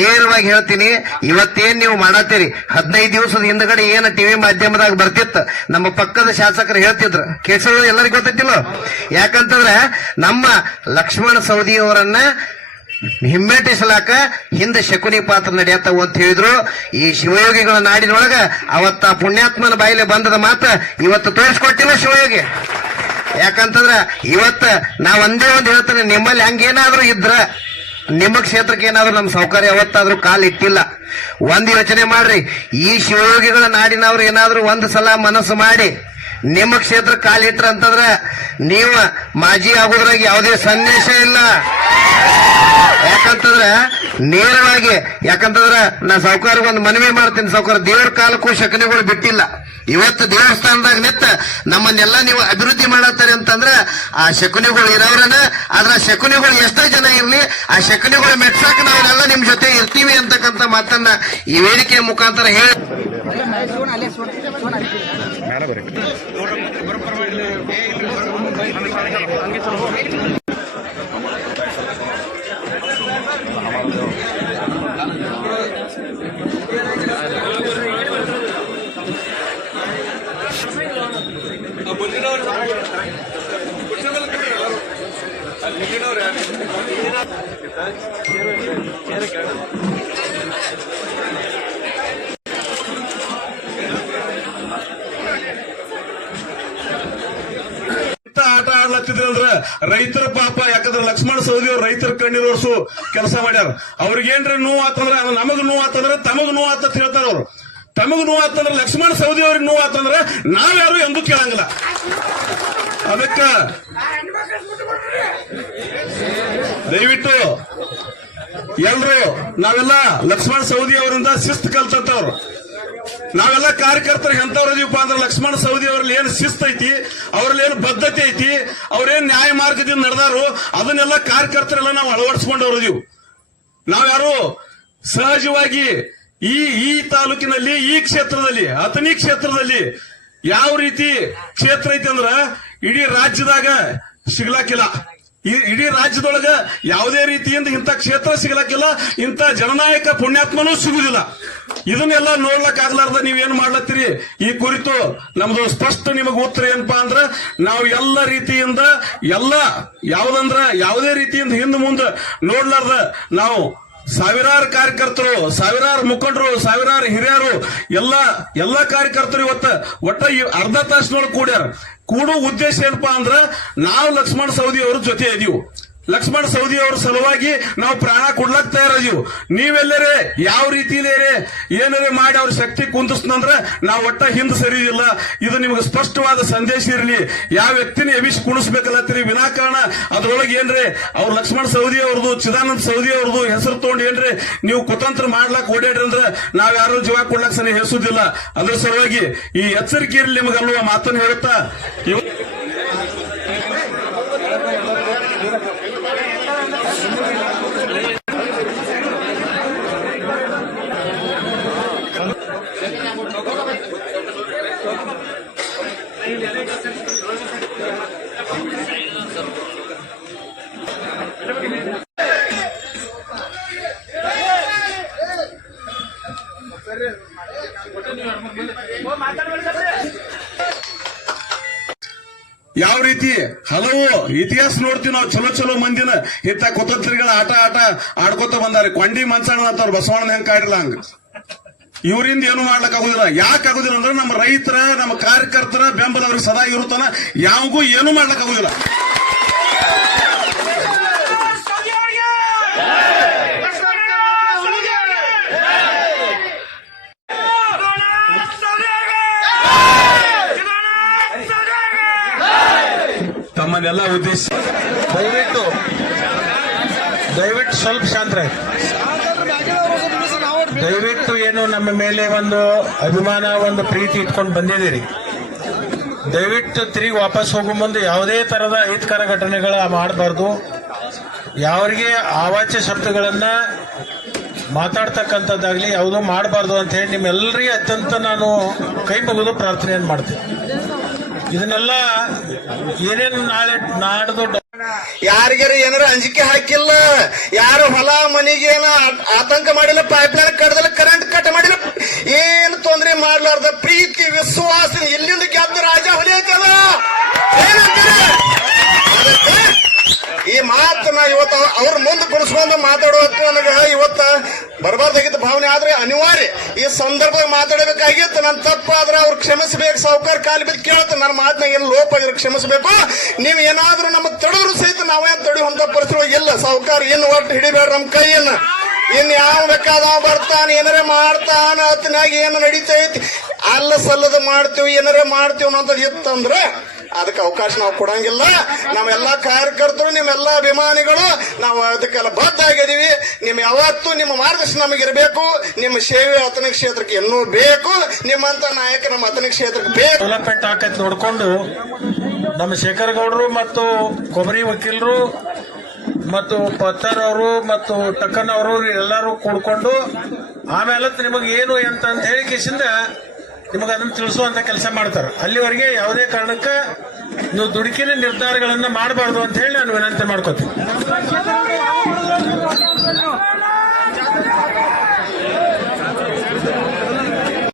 ನೇರವಾಗಿ ಹೇಳ್ತೀನಿ, ಇವತ್ತೇನ್ ನೀವು ಮಾಡತ್ತೀರಿ 15 ದಿವಸದ ಹಿಂದಗಡೆ ಏನ ಟಿವಿ ಮಾಧ್ಯಮದಾಗ ಬರ್ತಿತ್ತು, ನಮ್ಮ ಪಕ್ಕದ ಶಾಸಕರು ಹೇಳ್ತಿದ್ರು, ಕೇಸವ ಎಲ್ಲರಿಗೂ ಗೊತ್ತಿಲ್ಲ. ಯಾಕಂತಂದ್ರೆ ನಮ್ಮ ಲಕ್ಷ್ಮಣ ಸವದಿ ಅವರನ್ನ ಹಿಮ್ಮೆಟ್ಟಿಸಲಾಕ ಹಿಂದೆ ಶಕುನಿ ಪಾತ್ರ ನಡೆಯತ್ತವು ಅಂತ ಹೇಳಿದ್ರು. ಈ ಶಿವಯೋಗಿಗಳ ನಾಡಿನೊಳಗ ಅವತ್ತ ಪುಣ್ಯಾತ್ಮನ ಬಾಯಿಲೆ ಬಂದದ ಮಾತ ಇವತ್ತು ತೋರಿಸ್ಕೊಟ್ಟಿಲ್ಲ ಶಿವಯೋಗಿ. ಯಾಕಂತಂದ್ರ ಇವತ್ತ ನಾ ಒಂದೇ ಒಂದು ಹೇಳ್ತೇನೆ, ನಿಮ್ಮಲ್ಲಿ ಹಂಗೇನಾದ್ರೂ ಇದ್ರ ನಿಮ್ಮ ಕ್ಷೇತ್ರಕ್ಕೆ ಏನಾದ್ರೂ ನಮ್ಮ ಸೌಕರ್ಯ ಯಾವತ್ತಾದ್ರೂ ಕಾಲಿಟ್ಟಿಲ್ಲ. ಒಂದ್ ಯೋಚನೆ ಮಾಡ್ರಿ, ಈ ಶಿವಯೋಗಿಗಳ ನಾಡಿನವ್ರು ಏನಾದ್ರೂ ಒಂದ್ ಸಲ ಮನಸ್ಸು ಮಾಡಿ ನಿಮ್ಮ ಕ್ಷೇತ್ರ ಕಾಲಿಟ್ರ ಅಂತಂದ್ರ ನೀವು ಮಾಜಿ ಆಗೋದ್ರಾಗ ಯಾವುದೇ ಸಂದೇಶ ಇಲ್ಲ. ಯಾಕಂತಂದ್ರ ನೇರವಾಗಿ, ಯಾಕಂತಂದ್ರ ನಾ ಸಾವುಕಾರ್ಗೆ ಒಂದು ಮನವಿ ಮಾಡ್ತೀನಿ, ಸಾವುಕಾರ ದೇವ್ರ ಕಾಲಕ್ಕೂ ಶಕನಿಗಳು ಬಿಟ್ಟಿಲ್ಲ. ಇವತ್ತು ದೇವಸ್ಥಾನದಾಗ ನಿಂತ ನಮ್ಮನ್ನೆಲ್ಲ ನೀವು ಅಭಿವೃದ್ಧಿ ಮಾಡತ್ತಾರೆ ಅಂತಂದ್ರ ಆ ಶಕುನಿಗಳು ಇರೋರನ್ನ, ಆದ್ರ ಶಕುನಿಗಳು ಎಷ್ಟೇ ಜನ ಇರ್ಲಿ ಆ ಶಕುನಿಗಳು ಮೆಟ್ಸಾಕ ನಾವೆಲ್ಲ ನಿಮ್ ಜೊತೆ ಇರ್ತೀವಿ ಅಂತಕ್ಕಂಥ ಮಾತನ್ನ ಈ ವೇದಿಕೆಯ ಮುಖಾಂತರ ಹೇಳಿ ಆಟ ಆಡ್ಲತ್ತಿದ್ರಂದ್ರ ರೈತರ ಪಾಪ. ಯಾಕಂದ್ರೆ ಲಕ್ಷ್ಮಣ ಸವದಿ ಅವ್ರು ರೈತರ ಕಣ್ಣೀರು ಒರೆಸು ಕೆಲಸ ಮಾಡ್ಯಾರ. ಅವ್ರಿಗೇನ್ರಿ ನೋವು ಆತಂದ್ರ ನಮಗ್ ನೋವು ಆತಂದ್ರ ತಮಗ್ ನೋವು ಆತ ಹೇಳ್ತಾರ ಅವ್ರು. ತಮಗ್ ನೋವು ಆತಂದ್ರ ಲಕ್ಷ್ಮಣ ಸವದಿ ಅವ್ರಿಗೆ ನೋವು ಆತಂದ್ರ ನಾವ್ಯಾರು ಎಂದೂ ಕೇಳಂಗಿಲ್ಲ. ಅದಕ್ಕ ದಯವಿಟ್ಟು ಎಲ್ರು ನಾವೆಲ್ಲ ಲಕ್ಷ್ಮಣ ಸವದಿ ಅವರಿಂದ ಶಿಸ್ತು ಕಲ್ತವ್ರು. ನಾವೆಲ್ಲ ಕಾರ್ಯಕರ್ತರಿಗೆ ಎಂತವ್ರದೀವಪ್ಪ ಅಂದ್ರೆ ಲಕ್ಷ್ಮಣ ಸವದಿ ಅವ್ರಲ್ಲಿ ಏನ್ ಶಿಸ್ತು ಐತಿ, ಅವ್ರಲ್ಲಿ ಏನ್ ಬದ್ಧತೆ ಐತಿ, ಅವ್ರೇನ್ ನ್ಯಾಯ ಮಾರ್ಗದಿಂದ ನಡೆದಾರು ಅದನ್ನೆಲ್ಲ ಕಾರ್ಯಕರ್ತರೆಲ್ಲ ನಾವು ಅಳವಡಿಸ್ಕೊಂಡವ್ರದೀವು. ನಾವ್ಯಾರು ಸಹಜವಾಗಿ ಈ ತಾಲೂಕಿನಲ್ಲಿ, ಈ ಕ್ಷೇತ್ರದಲ್ಲಿ, ಅಥಣಿ ಕ್ಷೇತ್ರದಲ್ಲಿ ಯಾವ ರೀತಿ ಕ್ಷೇತ್ರ ಐತಿ ಅಂದ್ರ ಇಡೀ ರಾಜ್ಯದಾಗ ಸಿಗ್ಲಾಕಿಲ್ಲ. ಇಡೀ ರಾಜ್ಯದೊಳಗ ಯಾವುದೇ ರೀತಿಯಿಂದ ಇಂಥ ಕ್ಷೇತ್ರ ಸಿಗ್ಲಾಕಿಲ್ಲ, ಇಂಥ ಜನನಾಯಕ ಪುಣ್ಯಾತ್ಮನೂ ಸಿಗುದಿಲ್ಲ. ಇದನ್ನೆಲ್ಲ ನೋಡ್ಲಕ್ ಆಗ್ಲಾರ್ದ ನೀವೇನ್ ಮಾಡ್ಲತ್ತೀರಿ? ಈ ಕುರಿತು ನಮ್ದು ಸ್ಪಷ್ಟ ನಿಮಗೆ ಉತ್ತರ ಏನಪ್ಪಾ ಅಂದ್ರ, ನಾವು ಎಲ್ಲ ರೀತಿಯಿಂದ ಯಾವುದೇ ರೀತಿಯಿಂದ ಹಿಂದ್ ಮುಂದೆ ನೋಡ್ಲಾರ್ದ ನಾವು ಸಾವಿರಾರು ಕಾರ್ಯಕರ್ತರು, ಸಾವಿರಾರು ಮುಖಂಡರು, ಸಾವಿರಾರು ಹಿರಿಯರು, ಎಲ್ಲ ಕಾರ್ಯಕರ್ತರು ಒಟ್ಟ ಅರ್ಧ ತಾಸಿನೊಳಗೆ ಕೂಡೋ ಉದ್ದೇಶ ಏನಪ್ಪಾ ಅಂದ್ರ ನಾವು ಲಕ್ಷ್ಮಣ ಸವದಿ ಅವ್ರ ಜೊತೆ ಇದೀವಿ. ಲಕ್ಷ್ಮಣ ಸವದಿ ಅವ್ರ ಸಲುವಾಗಿ ನಾವು ಪ್ರಾಣ ಕೊಡ್ಲಕ್ ತಯಾರದೀವಿ. ನೀವೆಲ್ಲರೇ ಯಾವ ರೀತಿಲೇರೆ ಏನಾರೇ ಮಾಡಿ ಅವ್ರ ಶಕ್ತಿ ಕುಂದಿಸ್ತಂದ್ರ ನಾವು ಒಟ್ಟ ಹಿಂದ್ ಸರಿಯಿಲ್ಲ. ಇದು ನಿಮ್ಗೆ ಸ್ಪಷ್ಟವಾದ ಸಂದೇಶ ಇರಲಿ. ಯಾವ ವ್ಯಕ್ತಿನ ಎಬಿಸಿ ಕುಣಿಸ್ಬೇಕಲ್ಲತ್ತೀರಿ ವಿನಾಕಾರಣ ಅದ್ರೊಳಗೆ ಏನ್ರಿ ಅವ್ರ ಲಕ್ಷ್ಮಣ ಸವದಿ ಅವ್ರದ್ದು, ಚಿದಾನಂದ ಸವದಿ ಅವ್ರದ್ದು ಹೆಸರು ತಗೊಂಡು ಏನ್ರಿ ನೀವು ಕುತಂತ್ರ ಮಾಡ್ಲಾಕ್ ಓಡಾಡ್ರಿ ಅಂದ್ರೆ ನಾವ್ ಯಾರು ಜೀವ ಕೊಡ್ಲಾಕ್ ಸರಿ ಹೆಸುದಿಲ್ಲ. ಅದ್ರ ಸಲುವಾಗಿ ಈ ಎಚ್ಚರಿಕೆ ಇರಲಿ ನಿಮಗಲ್ವ ಮಾತನ್ನು ಹೇಳುತ್ತಾ ಯಾವ ರೀತಿ ಹಲವು ಇತಿಹಾಸ ನೋಡ್ತೀವಿ ನಾವು. ಚಲೋ ಮಂದಿನ ಇಂಥ ಕುತಂತ್ರಿಗಳ ಆಟ ಆಡ್ಕೋತ ಬಂದಾರೆ. ಕೊಂಡಿ ಮನ್ಸಣ್ಣ ಅಂತವ್ರು ಬಸವಣ್ಣ ಹೆಂಗ್ ಕಾಡಿಲ್ಲ ಹಂಗ ಇವರಿಂದ ಏನು ಮಾಡ್ಲಕ್ ಆಗುದಿಲ್ಲ. ಯಾಕೆ ಆಗುದಿಲ್ಲ ಅಂದ್ರೆ ನಮ್ಮ ರೈತರ, ನಮ್ಮ ಕಾರ್ಯಕರ್ತರ ಬೆಂಬಲ ಅವ್ರಿಗೆ ಸದಾ ಇರುತ್ತಾನ. ಯಾವಾಗೂ ಏನು ಮಾಡ್ಲಕ್ ಆಗುದಿಲ್ಲ. ತಮ್ಮನ್ನೆಲ್ಲ ಉದ್ದೇಶ ದಯವಿಟ್ಟು ಸ್ವಲ್ಪ ಶಾಂತರ. ದಯವಿಟ್ಟು ಏನು ನಮ್ಮ ಮೇಲೆ ಒಂದು ಅಭಿಮಾನ, ಒಂದು ಪ್ರೀತಿ ಇಟ್ಕೊಂಡು ಬಂದಿದ್ದೀರಿ. ದಯವಿಟ್ಟು ತಿರುಗಿ ವಾಪಸ್ ಹೋಗೋ ಮುಂದೆ ಯಾವುದೇ ತರದ ಅಹಿತಕರ ಘಟನೆಗಳ ಮಾಡಬಾರ್ದು. ಯಾವ್ರಿಗೆ ಅವಾಚ್ಯ ಶಬ್ದಗಳನ್ನ ಮಾತಾಡ್ತಕ್ಕಂಥದ್ದಾಗ್ಲಿ ಯಾವುದೂ ಮಾಡಬಾರ್ದು ಅಂತ ಹೇಳಿ ನಿಮ್ಮೆಲ್ಲರಿಗೆ ಅತ್ಯಂತ ನಾನು ಕೈ ಮುಗಿದು ಪ್ರಾರ್ಥನೆಯನ್ನು ಮಾಡ್ತೀನಿ. ಇದನ್ನೆಲ್ಲ ಏನೇನು ನಾಡ್ದು ಯಾರಿಗಾರ ಏನಾರ ಅಂಜಿಕೆ ಹಾಕಿಲ್ಲ, ಯಾರು ಹೊಲ ಮನಿಗೆ ಏನ ಆತಂಕ ಮಾಡಿಲ್ಲ, ಪೈಪ್ಲೈನ್ ಕಟ್ಟದಿಲ್ಲ, ಕರೆಂಟ್ ಕಟ್ ಮಾಡಿಲ್ಲ, ಏನು ತೊಂದರೆ ಮಾಡ್ಲಾರ್ದ ಪ್ರೀತಿ ವಿಶ್ವಾಸ ಇಲ್ಲಿಂದ ಗೆದ್ದ ರಾಜ ಹುಲಿ ಐತದ ಏನಂತೀರಿ? ಅದಕ್ಕೆ ಈ ಮಾತು ನಾ ಇವತ್ತು ಅವ್ರ ಮುಂದೆ ಕುಣಿಸ್ಕೊಂಡು ಮಾತಾಡುವತ್ತು ನನಗ ಇವತ್ತ ಬರಬಾರ್ದಾಗಿದ್ದ ಭಾವನೆ ಆದ್ರೆ ಅನಿವಾರ್ಯ ಈ ಸಂದರ್ಭದಾಗ ಮಾತಾಡಬೇಕಾಗಿತ್ತು. ನನ್ನ ತಪ್ಪಾದ್ರೆ ಅವ್ರು ಕ್ಷಮಿಸಬೇಕು, ಸಾವುಕಾರ ಕಾಲಿ ಬಿದ್ದು ಕೇಳ್ತ ನನ್ನ ಮಾತನಾಗ ಏನು ಲೋಪ ಆಗಿರೋ ಕ್ಷಮಿಸಬೇಕು. ನೀವು ಏನಾದ್ರೂ ನಮಗೆ ತಡೆದ್ರು ಸಹಿತ ನಾವೇನು ತಡೆಯುವಂತ ಪರಿಸ್ಥಿತಿ ಇಲ್ಲ. ಸಾವುಕಾರ ಇನ್ನು ಒಟ್ಟು ಹಿಡಿಬೇಡ ನಮ್ಮ ಕೈಯನ್ನ. ಇನ್ ಯಾವ ಬೇಕಾದ ಬರ್ತಾನ ಏನಾರ ಮಾಡ್ತಾನ ಅತ್ನಾಗ ಏನು ನಡೀತೈತಿ ಅಲ್ಲ ಸಲ್ಲದ ಮಾಡ್ತೀವಿ ಏನಾರ ಮಾಡ್ತೀವಿ ಅನ್ನೋದು ಇತ್ತಂದ್ರೆ ಅದಕ್ಕೆ ಅವಕಾಶ ನಾವು ಕೊಡಂಗಿಲ್ಲ. ನಾವೆಲ್ಲಾ ಕಾರ್ಯಕರ್ತರು, ನಿಮ್ಮೆಲ್ಲಾ ಅಭಿಮಾನಿಗಳು ನಾವು ಅದಕ್ಕೆಲ್ಲ ಬದ್ಧ ಆಗಿದೀವಿ. ನಿಮ್ ಯಾವತ್ತೂ ನಿಮ್ಮ ಮಾರ್ಗದರ್ಶನ ನಮಗಿರ್ಬೇಕು. ನಿಮ್ಮ ಸೇವೆ ಅತನಿಕ ಕ್ಷೇತ್ರಕ್ಕೆ ಇನ್ನೂ ಬೇಕು. ನಿಮ್ಮಂತ ನಾಯಕ ನಮ್ಮ ಅತನಿಕ ಕ್ಷೇತ್ರಕ್ಕೆ ಬೇಕು. ಡೆವಲಪ್ಮೆಂಟ್ ಆಕೈತಿ ನೋಡ್ಕೊಂಡು ನಮ್ಮ ಶೇಖರ್ ಗೌಡರು ಮತ್ತು ಕೊಬ್ಬರಿ ವಕೀಲರು ಮತ್ತು ಪತ್ತರ್ ಅವರು ಮತ್ತು ಟಕ್ಕನ್ ಅವರು ಎಲ್ಲರೂ ಕೂಡ್ಕೊಂಡು ಆಮೇಲೆ ನಿಮಗೆ ಏನು ಅಂತ ಹೇಳಿ ಕಿಸಿಂದ ನಿಮಗೆ ಅದನ್ನು ತಿಳಿಸುವಂತ ಕೆಲಸ ಮಾಡ್ತಾರೆ. ಅಲ್ಲಿವರೆಗೆ ಯಾವುದೇ ಕಾರಣಕ್ಕೆ ನೀವು ದುಡುಕಿನ ನಿರ್ಧಾರಗಳನ್ನ ಮಾಡಬಾರ್ದು ಅಂತ ಹೇಳಿ ನಾನು ವಿನಂತಿ ಮಾಡ್ಕೋತೀನಿ.